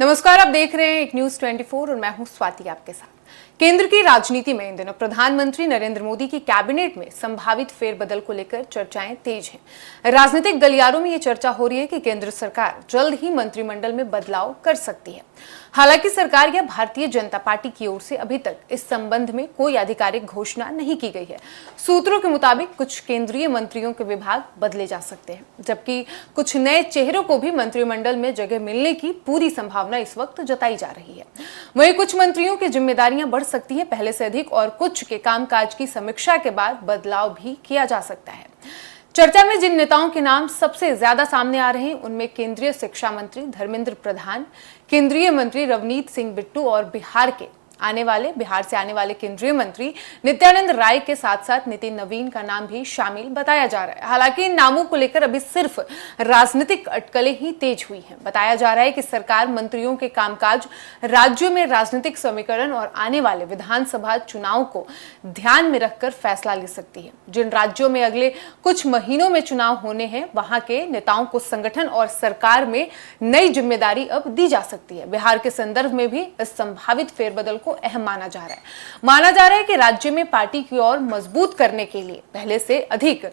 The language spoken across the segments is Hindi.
नमस्कार, आप देख रहे हैं एक न्यूज 24 और मैं हूं स्वाति आपके साथ। केंद्र की राजनीति में इन दिनों प्रधानमंत्री नरेंद्र मोदी की कैबिनेट में संभावित फेरबदल को लेकर चर्चाएं तेज हैं। राजनीतिक गलियारों में ये चर्चा हो रही है कि केंद्र सरकार जल्द ही मंत्रिमंडल में बदलाव कर सकती है। हालांकि सरकार या भारतीय जनता पार्टी की ओर से अभी तक इस संबंध में कोई आधिकारिक घोषणा नहीं की गई है। सूत्रों के मुताबिक कुछ केंद्रीय मंत्रियों के विभाग बदले जा सकते हैं, जबकि कुछ नए चेहरों को भी मंत्रिमंडल में जगह मिलने की पूरी संभावना इस वक्त जताई जा रही है। वहीं कुछ मंत्रियों की जिम्मेदारियां बढ़ सकती है पहले से अधिक, और कुछ के कामकाज की समीक्षा के बाद बदलाव भी किया जा सकता है। चर्चा में जिन नेताओं के नाम सबसे ज्यादा सामने आ रहे हैं उनमें केंद्रीय शिक्षा मंत्री धर्मेंद्र प्रधान, केंद्रीय मंत्री रवनीत सिंह बिट्टू और बिहार से आने वाले केंद्रीय मंत्री नित्यानंद राय के साथ साथ नितिन नवीन का नाम भी शामिल बताया जा रहा है। हालांकि इन नामों को लेकर अभी सिर्फ राजनीतिक अटकलें ही तेज हुई हैं। बताया जा रहा है कि सरकार मंत्रियों के कामकाज, राज्यों में राजनीतिक समीकरण और आने वाले विधानसभा चुनाव को ध्यान में रखकर फैसला ले सकती है। जिन राज्यों में अगले कुछ महीनों में चुनाव होने हैं, वहां के नेताओं को संगठन और सरकार में नई जिम्मेदारी अब दी जा सकती है। बिहार के संदर्भ में भी इस संभावित फेरबदल को अहम माना जा रहा है कि राज्य में पार्टी की ओर मजबूत करने के लिए पहले से अधिक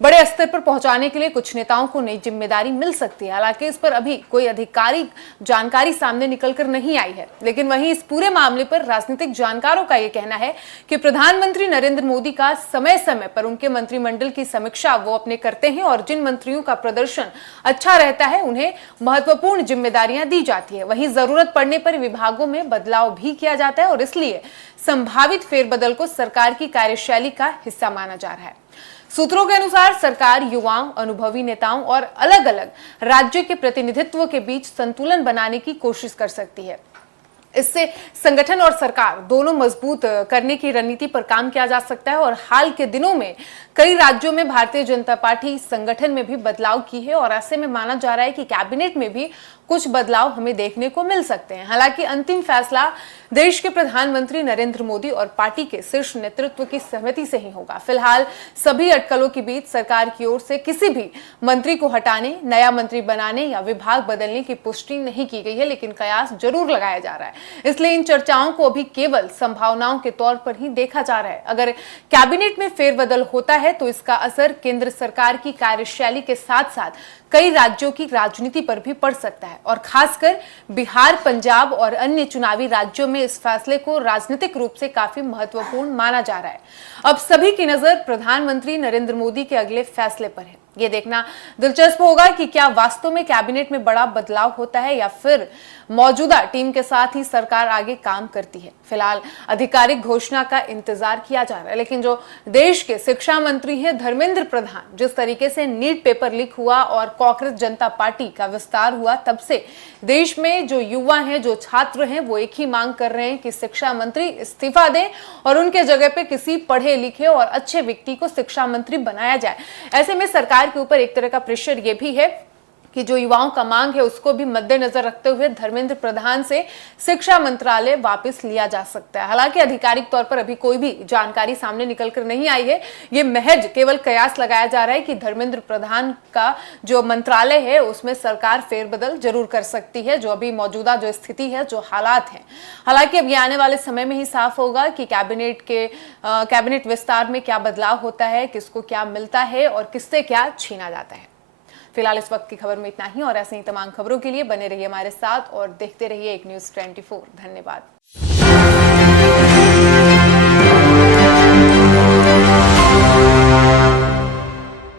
बड़े स्तर पर पहुंचाने के लिए कुछ नेताओं को नई जिम्मेदारी मिल सकती है। हालांकि इस पर अभी कोई आधिकारिक जानकारी सामने निकलकर नहीं आई है, लेकिन वहीं इस पूरे मामले पर राजनीतिक जानकारों का यह कहना है कि प्रधानमंत्री नरेंद्र मोदी का समय समय पर उनके मंत्रिमंडल की समीक्षा वो अपने करते हैं और जिन मंत्रियों का प्रदर्शन अच्छा रहता है उन्हें महत्वपूर्ण जिम्मेदारियां दी जाती है। वहीं जरूरत पड़ने पर विभागों में बदलाव भी किया जाता है और इसलिए संभावित फेरबदल को सरकार की कार्यशैली का हिस्सा माना जा रहा है। सूत्रों के अनुसार सरकार युवाओं, अनुभवी नेताओं और अलग अलग राज्यों के प्रतिनिधित्व के बीच संतुलन बनाने की कोशिश कर सकती है। इससे संगठन और सरकार दोनों मजबूत करने की रणनीति पर काम किया जा सकता है। और हाल के दिनों में कई राज्यों में भारतीय जनता पार्टी संगठन में भी बदलाव की है और ऐसे में माना जा रहा है कि कैबिनेट में भी कुछ बदलाव हमें देखने को मिल सकते हैं। हालांकि अंतिम फैसला देश के प्रधानमंत्री नरेंद्र मोदी और पार्टी के शीर्ष नेतृत्व की सहमति से ही होगा। फिलहाल सभी अटकलों के बीच सरकार की ओर से किसी भी मंत्री को हटाने, नया मंत्री बनाने या विभाग बदलने की पुष्टि नहीं की गई है, लेकिन कयास जरूर लगाया जा रहा है। इसलिए इन चर्चाओं को अभी केवल संभावनाओं के तौर पर ही देखा जा रहा है। अगर कैबिनेट में फेरबदल होता है तो इसका असर केंद्र सरकार की कार्यशैली के साथ साथ कई राज्यों की राजनीति पर भी पड़ सकता है और खासकर बिहार, पंजाब और अन्य चुनावी राज्यों में इस फैसले को राजनीतिक रूप से काफी महत्वपूर्ण माना जा रहा है। अब सभी की नजर प्रधानमंत्री नरेंद्र मोदी के अगले फैसले पर है। ये देखना दिलचस्प होगा कि क्या वास्तव में कैबिनेट में बड़ा बदलाव होता है या फिर मौजूदा टीम के साथ ही सरकार आगे काम करती है। फिलहाल आधिकारिक घोषणा का इंतजार किया जा रहा है, लेकिन जो देश के शिक्षा मंत्री हैं धर्मेंद्र प्रधान, जिस तरीके से नीट पेपर लीक हुआ और कांग्रेस जनता पार्टी का विस्तार हुआ, तब से देश में जो युवा हैं, जो छात्र हैं, वो एक ही मांग कर रहे हैं कि शिक्षा मंत्री इस्तीफा दें और उनके जगह पे किसी पढ़े लिखे और अच्छे व्यक्ति को शिक्षा मंत्री बनाया जाए। ऐसे में सरकार के ऊपर एक तरह का प्रेशर ये भी है कि जो युवाओं का मांग है उसको भी मद्देनजर रखते हुए धर्मेंद्र प्रधान से शिक्षा मंत्रालय वापस लिया जा सकता है। हालांकि आधिकारिक तौर पर अभी कोई भी जानकारी सामने निकलकर नहीं आई है। ये महज केवल कयास लगाया जा रहा है कि धर्मेंद्र प्रधान का जो मंत्रालय है उसमें सरकार फेरबदल जरूर कर सकती है, जो अभी मौजूदा जो स्थिति है, जो हालात हैं। हालांकि अब ये आने वाले समय में ही साफ होगा कि कैबिनेट विस्तार में क्या बदलाव होता है, किसको क्या मिलता है और किससे क्या छीना जाता है। फिलहाल इस वक्त की खबर में इतना ही और ऐसे ही तमाम खबरों के लिए बने रहिए हमारे साथ और देखते रहिए एक न्यूज़ 24। धन्यवाद।